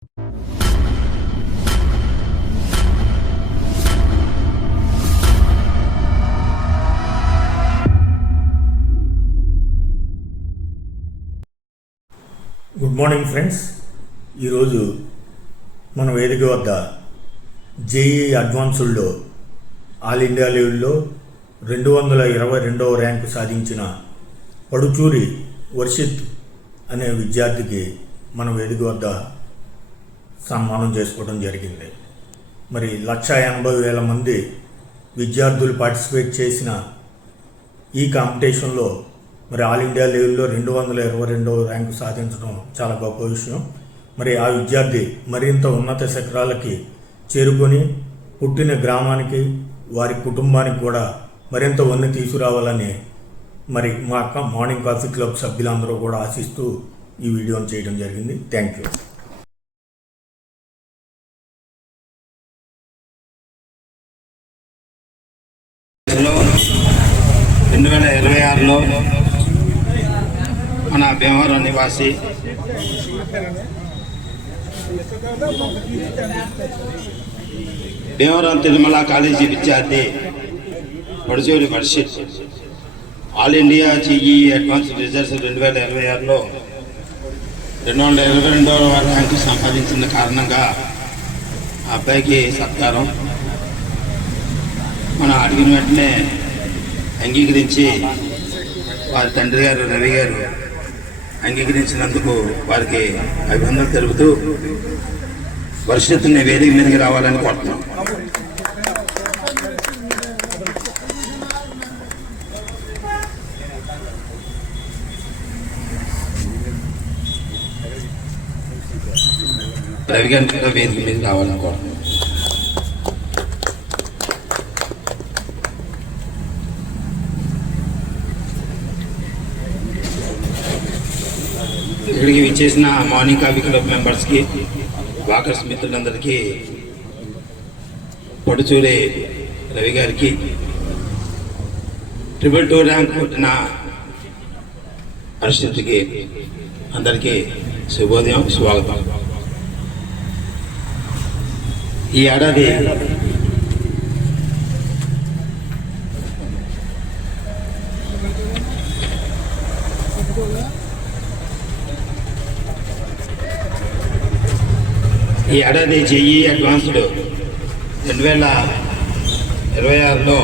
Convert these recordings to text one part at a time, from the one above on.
Good morning friends. ఈరోజు మన వేదిక వద్ద జేఈ అడ్వాన్స్డ్లో ఆల్ ఇండియా లెవెల్లో 222వ ర్యాంకు సాధించిన పడుచూరి వర్షిత్ అనే విద్యార్థికి మన వేదిక వద్ద సన్మానం చేసుకోవడం జరిగింది. మరి 1,80,000 మంది విద్యార్థులు పార్టిసిపేట్ చేసిన ఈ కాంపిటీషన్లో మరి ఆల్ ఇండియా లెవెల్లో 222వ ర్యాంకు సాధించడం చాలా గొప్ప విషయం. మరి ఆ విద్యార్థి మరింత ఉన్నత శిఖరాలకి చేరుకొని పుట్టిన గ్రామానికి వారి కుటుంబానికి కూడా మరింత ఉన్నతి తీసుకురావాలని మరి మా మార్నింగ్ కాఫీ క్లబ్ సభ్యులందరూ కూడా ఆశిస్తూ ఈ వీడియోని చేయడం జరిగింది. Thank you. 2026లో మన భీమవరం నివాసి భీమవరం తిరుమల కాలేజీ విద్యార్థి Paduchuri Varshith all India JEE advance results 2026లో 222వ ర్యాంకు సంపాదించిన కారణంగా ఆ అబ్బాయికి సత్కారం మనం అడిగిన వెంటనే అంగీకరించి వారి తండ్రి గారు రవి గారు అంగీకరించినందుకు వారికి అభినందనలు తెలుపుతూ వర్షిత్తుని వేదిక మీదకి రావాలని కోరుతున్నాం. రవి గారిని కూడా వేదిక మీదకి రావాలని కోరుతున్నాం. ఇక్కడికి విచ్చేసిన మార్నింగ్ కాఫీ క్లబ్ మెంబర్స్కి, వాకర్స్ మిత్రులందరికీ, పడుచూరి రవి గారికి, 222 ర్యాంక్ కొట్టిన పరిస్థితికి అందరికీ శుభోదయం, స్వాగతం. ఈ ఏడాది జేఈ అడ్వాన్స్డ్ 2026లో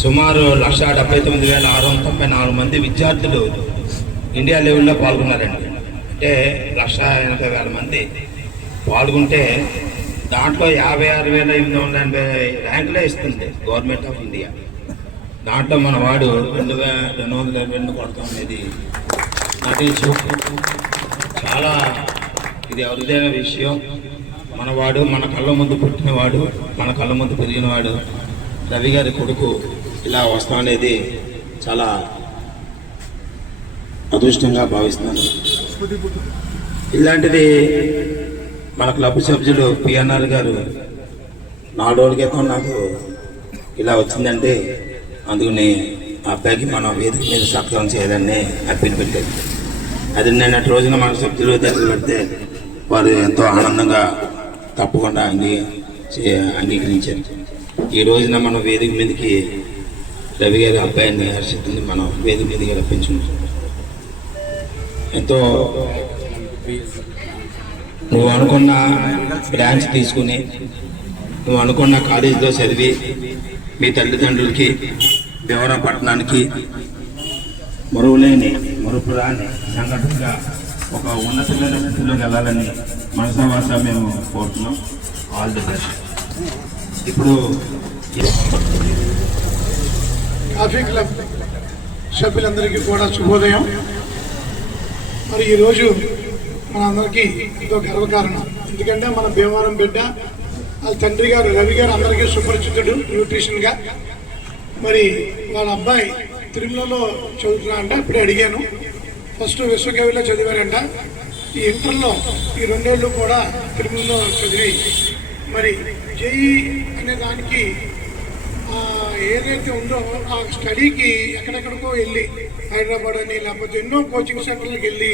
సుమారు 179,694 మంది విద్యార్థులు ఇండియా లెవెల్లో పాల్గొన్నారండి. అంటే 180,000 మంది పాల్గొంటే దాంట్లో 56,880 ర్యాంకులే ఇస్తుంది గవర్నమెంట్ ఆఫ్ ఇండియా. దాంట్లో మన వాడు 222 కొడతాం అనేది నాకు చాలా ఇది అరుదైన విషయం. మనవాడు, మన కళ్ళ ముందు పుట్టినవాడు, మన కళ్ళ ముందు పెరిగినవాడు రవి గారి కొడుకు ఇలా వస్తాం అనేది చాలా అదృష్టంగా భావిస్తున్నాను. ఇలాంటిది మన క్లబ్ సభ్యులు పిఎన్ఆర్ గారు 4 రోజుల క్రితం నాకు ఇలా వచ్చిందంటే అందుకని ఆ అబ్బాయికి మన వేదిక మీద సత్కారం చేయాలని అప్పీల్ పెట్టారు. అది నిన్నటి రోజున మన సభ్యులు దగ్గర పెడితే వారు ఎంతో ఆనందంగా తప్పకుండా అంగీకరించారు. ఈ రోజున మనం వేదిక మీదకి రవి గారి అబ్బాయిని హర్షిత్ని మనం వేదిక మీదకి రప్పించుకుంటాం. ఎంతో నువ్వు అనుకున్న బ్రాంచ్ తీసుకుని నువ్వు అనుకున్న కాలేజీలో చదివి మీ తల్లిదండ్రులకి, భీమవరం పట్టణానికి మరుపురాని సంఘటనగా ఒక ఉన్నతమైన స్థితిలోకి వెళ్ళాలని మనసావాస మేము కోరుతున్నాం. All the best. ఇప్పుడు కాఫీ క్లబ్ సభ్యులందరికీ కూడా శుభోదయం. మరి ఈరోజు మన అందరికీ ఎంతో గర్వకారణం. ఎందుకంటే మన భీమవరం బిడ్డ వాళ్ళ తండ్రి గారు రవి గారు అందరికీ సుపరిచితుడు న్యూట్రిషన్గా. మరి వాళ్ళ అబ్బాయి తిరుమలలో చదువుతున్నా అంటే అప్పుడే అడిగాను. ఫస్ట్ విశ్వకవిలో చదివారంట. ఈ ఇంటర్లో ఈ 2 ఏళ్ళు కూడా తిరుమలలో చదివి మరి జేఈ అనే దానికి ఏదైతే ఉందో ఆ స్టడీకి ఎక్కడెక్కడికో వెళ్ళి హైదరాబాద్ అని లేకపోతే ఎన్నో కోచింగ్ సెంటర్లకు వెళ్ళి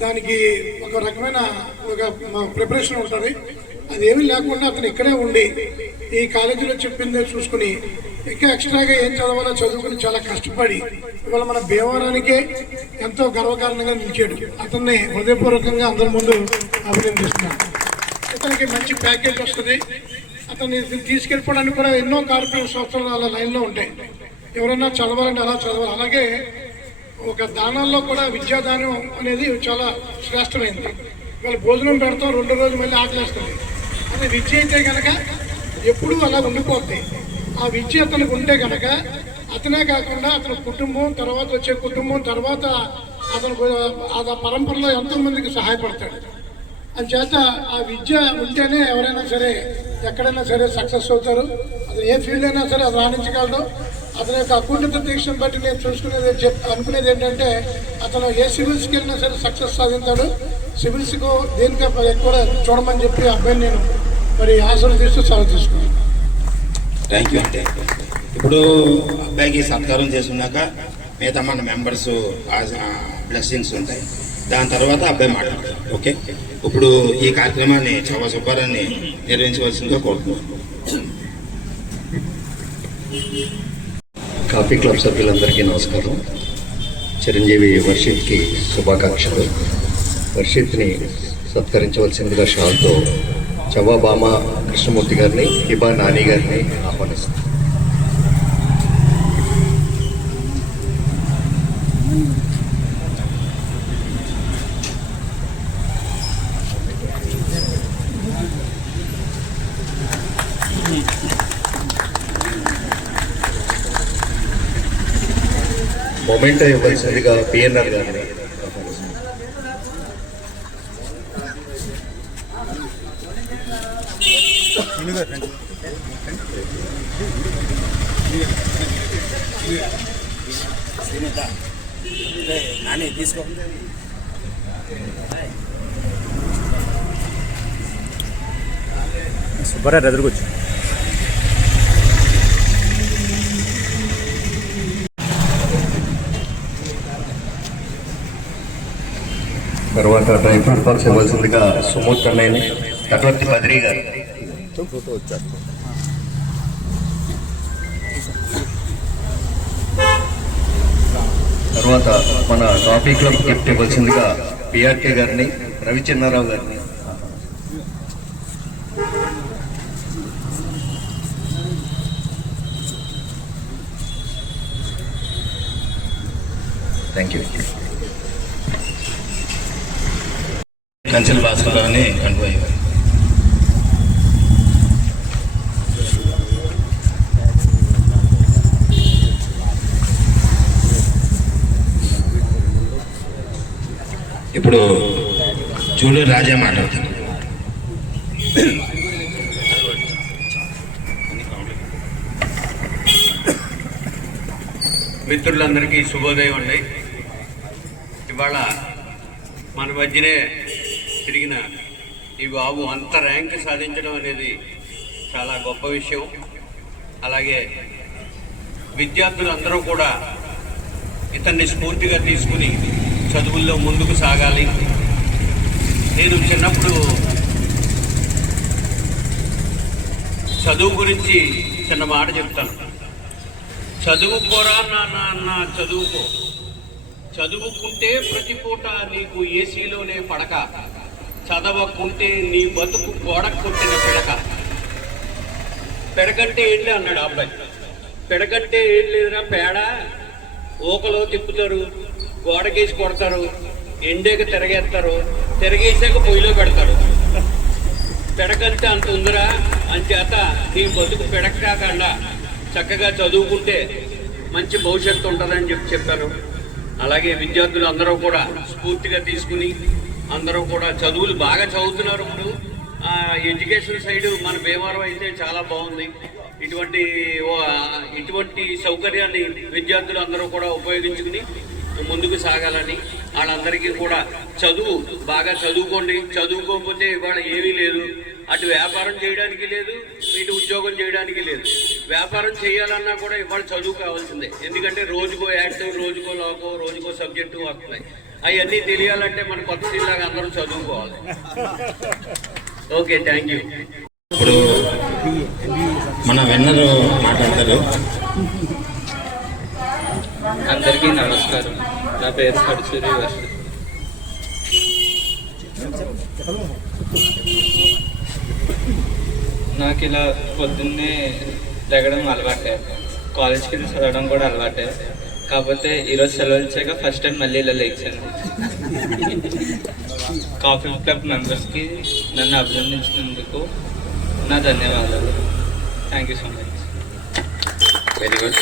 దానికి ఒక రకమైన ఒక ప్రిపరేషన్ ఉంటుంది. అది ఏమీ లేకుండా అతను ఇక్కడే ఉండి ఈ కాలేజీలో చెప్పిందే చూసుకుని ఇంకా ఎక్స్ట్రాగా ఏం చదవాలో చదువుకుని చాలా కష్టపడి ఇవాళ మన భీమవరానికే ఎంతో గర్వకారణంగా నిలిచాడు. అతన్ని హృదయపూర్వకంగా అందరి ముందు అభినందిస్తున్నాను. ఇతనికి మంచి ప్యాకేజ్ వస్తుంది. అతన్ని తీసుకెళ్ళిపోవడానికి కూడా ఎన్నో కార్పొరేట్ సంస్థలు అలా లైన్లో ఉంటాయి. ఎవరైనా చదవాలంటే అలా చదవాలి. అలాగే ఒక దానాల్లో కూడా విద్యాదానం అనేది చాలా శ్రేష్టమైంది. ఇవాళ భోజనం పెడతాం, 2 రోజులు మళ్ళీ ఆకలేస్తుంది. అదే విద్య అయితే కనుక ఎప్పుడూ అలా ఉండిపోద్ది. ఆ విద్య అతనికి ఉంటే కనుక అతనే కాకుండా అతని కుటుంబం తర్వాత వచ్చే కుటుంబం తర్వాత అతను ఆ పరంపరలో ఎంతో మందికి సహాయపడతాడు. అంచేత ఆ విద్య ఉంటేనే ఎవరైనా సరే ఎక్కడైనా సరే సక్సెస్ అవుతారు. అతను ఏ ఫీల్డ్ అయినా సరే అది రాణించగలడు. అతని యొక్క అకుంఠిత దీక్షను బట్టి నేను చూసుకునేది అనుకునేది ఏంటంటే అతను ఏ సివిల్స్కి వెళ్ళినా సరే సక్సెస్ సాధించాడు. సివిల్స్కు దేనికి ఎక్కువ చూడమని చెప్పి అబ్బాయిని నేను మరి ఆశీర్వదిస్తూ సెలవు తీసుకున్నాను. థ్యాంక్ యూ అంటే ఇప్పుడు అబ్బాయికి సత్కారం చేసుకున్నాక మిగతా మన మెంబర్స్ బ్లెస్సింగ్స్ ఉంటాయి. దాని తర్వాత అబ్బాయి మాట్లాడతారు. ఓకే, ఇప్పుడు ఈ కార్యక్రమాన్ని చౌవ సుబ్బారాన్ని నిర్వహించవలసిందిగా కోరుతున్నాను. కాఫీ క్లబ్ సభ్యులందరికీ నమస్కారం. చిరంజీవి వర్షిత్కి శుభాకాంక్షలు. వర్షిత్ని సత్కరించవలసిందిగా షాల్తో చవ్వ బామ కృష్ణమూర్తి గారిని, హిబా నాని గారిని ఆహ్వానిస్తాను. మొమెంటో ఇవ్వాల్సిందిగా పిఎన్ఆర్ గారిని తీసుకో. సుబ్బారావు ఎదురుకొచ్చు. తర్వాత డ్రై ఫ్రూట్ బాక్స్ ఇవ్వాల్సిందిగా సుమూర్తి అన్నయ్యని, చక్రవర్తి బద్రీ గారు. తర్వాత మన కాఫీ క్లబ్ గిఫ్ట్ ఇవ్వాల్సిందిగా పిఆర్కే గారిని, రవిచంద్రరావు గారిని. Thank you. కంచెల భాస్కరరావుని కనుగొయ్యారు. ఇప్పుడు చూడు రాజా మాట్లాడతాను. మిత్రులందరికీ శుభోదయం అండి. ఇవాళ మన మధ్యనే తిరిగిన ఈ బాబు అంత ర్యాంక్ సాధించడం అనేది చాలా గొప్ప విషయం. అలాగే విద్యార్థులందరూ కూడా ఇతన్ని స్ఫూర్తిగా తీసుకుని చదువుల్లో ముందుకు సాగాలి. నేను చిన్నప్పుడు చదువు గురించి చిన్న మాట చెప్తాను. చదువుకోరా నాన్న, చదువుకో. చదువుకుంటే ప్రతి పూట నీకు ఏసీలోనే పడక, చదవకుంటే నీ బతుకు గోడ కొట్టిన పిడక. పెడకంటే ఏంటి అన్నాడు అబ్బాయి. పెడకంటే ఏం లేదురా, పేడ ఊకలో తిప్పుతారు, గోడకేసి కొడతారు, ఎండేక తిరగేస్తారు, తిరగేసాక పొయ్యిలో పెడతారు. పెడకంటే అంత ఉందిరా, అంచేత నీ బతుకు పెడక కాకుండా చక్కగా చదువుకుంటే మంచి భవిష్యత్తు ఉంటుందని చెప్పాను. అలాగే విద్యార్థులు అందరూ కూడా స్ఫూర్తిగా తీసుకుని అందరూ కూడా చదువులు బాగా చదువుతున్నారు. ఇప్పుడు ఎడ్యుకేషన్ సైడ్ మన భీమవరం అయితే చాలా బాగుంది. ఇటువంటి సౌకర్యాన్ని విద్యార్థులు అందరూ కూడా ఉపయోగించుకుని ముందుకు సాగాలని, వాళ్ళందరికీ కూడా చదువు బాగా చదువుకోండి. చదువుకోకపోతే ఇవాళ ఏమీ లేదు. అటు వ్యాపారం చేయడానికి లేదు, ఇటు ఉద్యోగం చేయడానికి లేదు. వ్యాపారం చేయాలన్నా కూడా ఇవాళ చదువు కావాల్సిందే. ఎందుకంటే రోజుకో యాక్ట్, రోజుకో లోకో, రోజుకో సబ్జెక్టు వస్తున్నాయి. అవన్నీ తెలియాలంటే మన కొత్త జిల్లాగా అందరూ చదువుకోవాలి. Okay, thank you. ఇప్పుడు మన విన్నరు మాట్లాడతారు. అందరికీ నమస్కారం. నా పేరు కడుసూరి వర్ష. నాకు ఇలా పొద్దున్నే లెగడం అలవాటే, కాలేజ్కి వెళ్ళి చదవడం కూడా అలవాటే. కాకపోతే ఈరోజు సెలవు ఇచ్చాక ఫస్ట్ టైం మళ్ళీ ఇలా లేచాను. కాఫీ క్లబ్ మెంబర్స్కి నన్ను అభినందించినందుకు నా ధన్యవాదాలు. Thank you so much. Very good.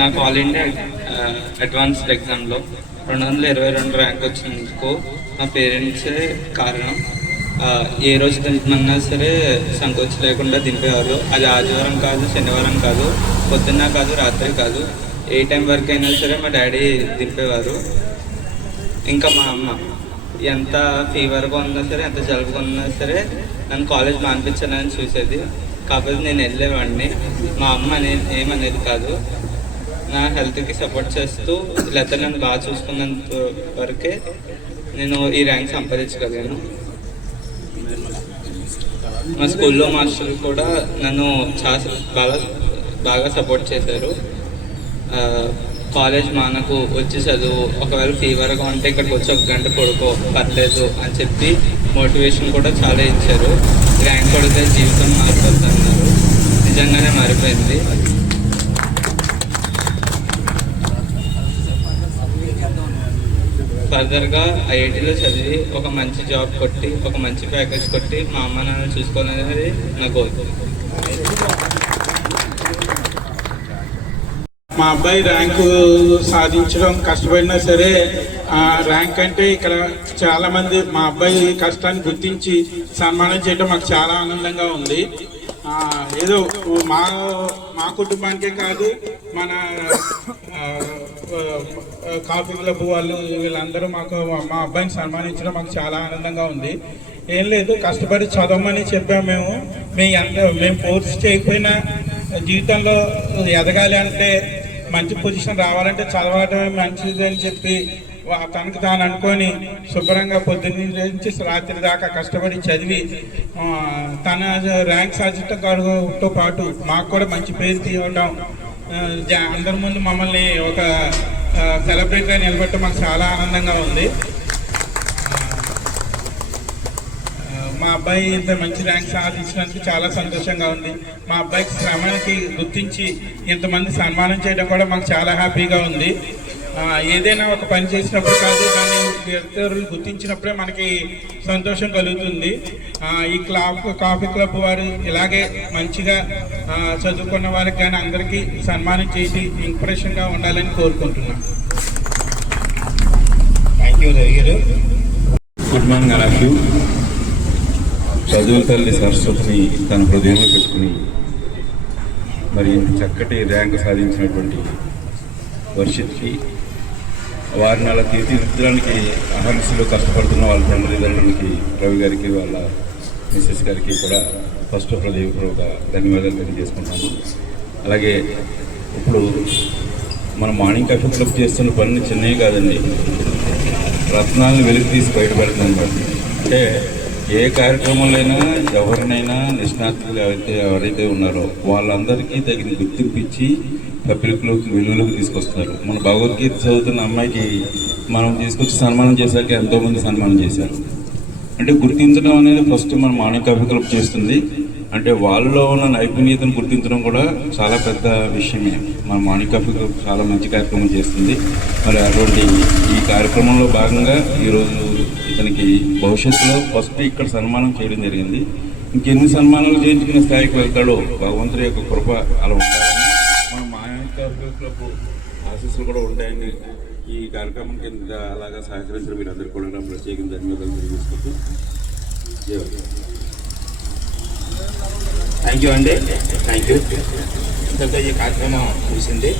నాకు ఆల్ ఇండియా అడ్వాన్స్డ్ ఎగ్జామ్లో 222 ర్యాంక్ వచ్చినందుకు మా పేరెంట్సే కారణం. ఏ రోజు దింపమన్నా సరే సంకోచం లేకుండా దింపేవారు. అది ఆదివారం కాదు, శనివారం కాదు, పొద్దున్న కాదు, రాత్రి కాదు, ఏ టైం వరకు అయినా సరే మా డాడీ దింపేవారు. ఇంకా మా అమ్మ ఎంత ఫీవర్గా ఉన్నా సరే, ఎంత జలుబుగా ఉన్నా సరే నన్ను కాలేజ్ మానిపించాలని చూసేది. కాకపోతే నేను వెళ్ళేవాడిని. మా అమ్మ ఏమనేది కాదు. నా హెల్త్కి సపోర్ట్ చేస్తూ లేకపోతే నన్ను బాగా చూసుకున్నంత వరకే నేను ఈ ర్యాంక్ సంపాదించగలిగాను. మా స్కూల్లో మాస్టర్లు కూడా నన్ను చాలా బాగా సపోర్ట్ చేశారు. కాలేజ్ మానకు వచ్చి చదువు, ఒకవేళ ఫీవర్గా ఉంటే ఇక్కడికి వచ్చి 1 గంట పడుకో పర్లేదు అని చెప్పి మోటివేషన్ కూడా చాలా ఇచ్చారు. ర్యాంక్ కొడితే జీవితం మారిపోతుంది అన్నారు. నిజంగానే మారిపోయింది. ఫర్దర్గా ఐఐటీలో చదివి ఒక మంచి జాబ్ కొట్టి, ఒక మంచి ప్యాకేజ్ కొట్టి మా అమ్మ నాన్న చూసుకోవాలనేది నా గోల్. మా అబ్బాయి ర్యాంకు సాధించడం కష్టపడినా సరే, ర్యాంక్ అంటే ఇక్కడ చాలా మంది మా అబ్బాయి కష్టాన్ని గుర్తించి సన్మానం చేయడం మాకు చాలా ఆనందంగా ఉంది. ఏదో మా కుటుంబానికే కాదు, మన కాఫీ క్లబ్ వాళ్ళు వీళ్ళందరూ మాకు మా అబ్బాయిని సన్మానించడం మాకు చాలా ఆనందంగా ఉంది. ఏం లేదు, కష్టపడి చదవమని చెప్పాము. మేము ఫోర్స్ చేయకపోయినా జీవితంలో ఎదగాలి అంటే, మంచి పొజిషన్ రావాలంటే చదవడమే మంచిది అని చెప్పి తనకు తాను అనుకొని శుభ్రంగా పొద్దున్న నుంచి రాత్రి దాకా కష్టపడి చదివి తన ర్యాంక్ సాధించడంతో పాటు మాకు కూడా మంచి పేరు తీయడం, అందరి ముందు మమ్మల్ని ఒక సెలబ్రిటీగా నిలబెట్టడం మాకు చాలా ఆనందంగా ఉంది. మా అబ్బాయి ఇంత మంచి ర్యాంక్ సాధించినందుకు చాలా సంతోషంగా ఉంది. మా అబ్బాయికి శ్రమకి గుర్తించి ఇంతమంది సన్మానం చేయడం కూడా మాకు చాలా హ్యాపీగా ఉంది. ఏదైనా ఒక పని చేసినప్పుడు కాదు, దాన్ని ఇతరులు గుర్తించినప్పుడే మనకి సంతోషం కలుగుతుంది. ఈ కాఫీ క్లబ్ వారు ఇలాగే మంచిగా చదువుకున్న వారికి కానీ అందరికీ సన్మానం చేసి ఇంప్రెషన్గా ఉండాలని కోరుకుంటున్నాను. థ్యాంక్ యూ రవి గారు. Good morning all of you. చదువుల తల్లి సరస్వతిని తన హృదయంలో పెట్టుకుని మరి ఇంత చక్కటి ర్యాంకు సాధించినటువంటి వర్షిత్కి, వారిని అలా తీర్చిదిద్దడానికి అహర్నిశలో కష్టపడుతున్న వాళ్ళ తల్లిదండ్రులకి, రవి గారికి, వాళ్ళ మిస్సెస్ గారికి కూడా ఫస్ట్ హృదయపూర్వక ధన్యవాదాలు తెలియజేసుకుంటాను. అలాగే ఇప్పుడు మన మార్నింగ్ కాఫీ క్లబ్ చేస్తున్న పనులు చిన్నవి కాదండి, రత్నాలను వెలికి తీసి బయటపెడుతుంది అనమాట. అంటే ఏ కార్యక్రమంలో ఎవరినైనా నిష్ణాతులు ఎవరైతే ఉన్నారో వాళ్ళందరికీ తగిన గుర్తింపు ఇచ్చి పబ్లిక్లోకి వెలుగులోకి తీసుకొస్తున్నారు. మన భగవద్గీత చదువుతున్న అమ్మాయికి మనం తీసుకొచ్చి సన్మానం చేశాక ఎంతోమంది సన్మానం చేశారు. అంటే గుర్తించడం అనేది ఫస్ట్ మన మార్నింగ్ కాఫీ క్లబ్ చేస్తుంది. అంటే వాళ్ళలో ఉన్న నైపుణ్యతను గుర్తించడం కూడా చాలా పెద్ద విషయమే. మన మార్నింగ్ కాఫీ క్లబ్ చాలా మంచి కార్యక్రమం చేస్తుంది. మరి అటువంటి ఈ కార్యక్రమంలో భాగంగా ఈరోజు ఇతనికి భవిష్యత్తులో ఫస్ట్ ఇక్కడ సన్మానం చేయడం జరిగింది. ఇంకెన్ని సన్మానాలు చేయించుకునే స్థాయికి వెళ్తాడో భగవంతుడి యొక్క కృప అలా ఉండాలని, మన మార్నింగ్ కాఫీ క్లబ్ ఆశీస్సులు కూడా ఉంటాయని ఈ కార్యక్రమం కింద అలాగా సహకరించిన మీరందరూ కూడా నా ప్రత్యేకంగా ధన్యవాదాలు తెలియజేసుకుంటూ థ్యాంక్ యూ అండి. Thank you. ఈ కార్యక్రమం చూసింది.